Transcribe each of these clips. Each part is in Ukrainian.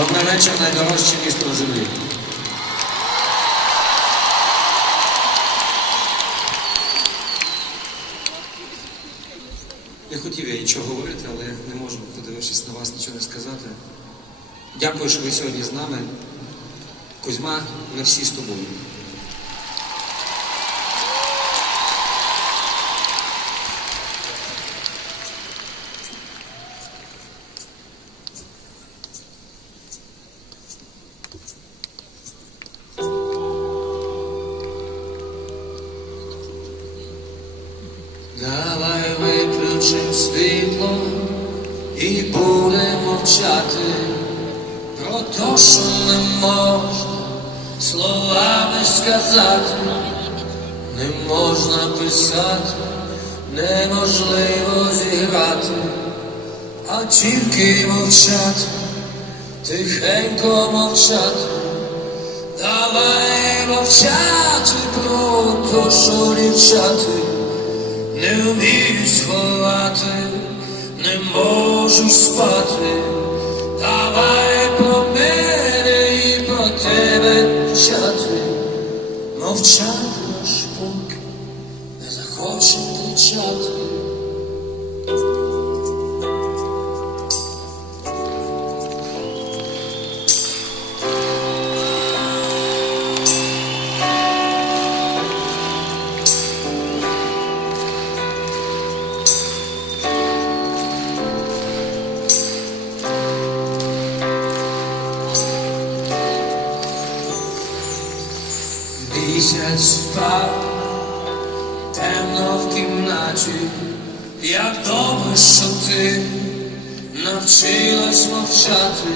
Добрий вечір, найдорожче місто на землі. Не хотів я нічого говорити, але не можу, подивившись на вас, нічого не сказати. Дякую, що ви сьогодні з нами. Кузьма, ми всі з тобою. Виключим світло і будемо мовчати. Про те, що не можна словами сказати, не можна писати, неможливо зіграти, а тільки мовчати, тихенько мовчати. Давай мовчати про те, що дівчати не вмію сховати, не можу спати. Давай про мене і про тебе мовчати, мовчати Місяць впав, темно в кімнаті, як добре, що ти навчилась мовчати.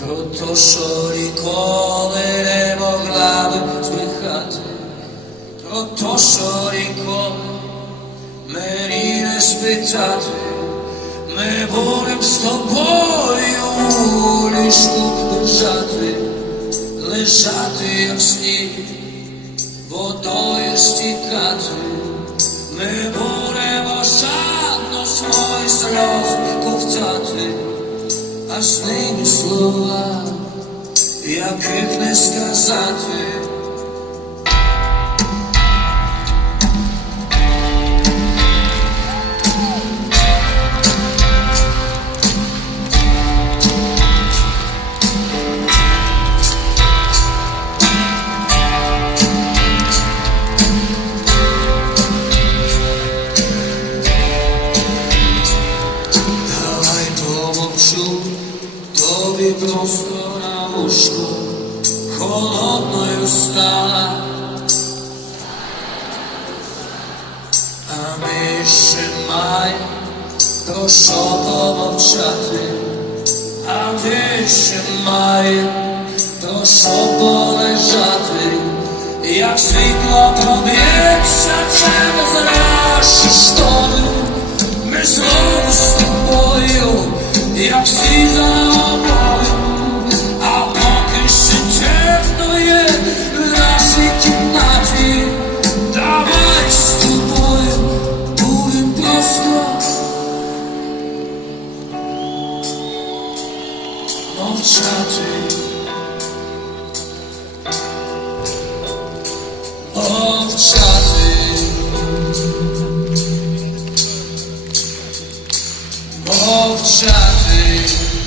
Про те, що ніколи не могла би збрехати, про те, що ніколи мені не спитати, ми будем з тобою ліжку лежати. Лежати, як сніг, водою стікати, ми будемо жадно свої сльоз ковтати, а з ними слова, яких не сказати. Просто на вушку холодною стала. А ми ще маємо про що помовчати, а ми ще маємо про що полежати, як світло проб'ється через наші штори. Ми знову з тобою, як всі за мовчати.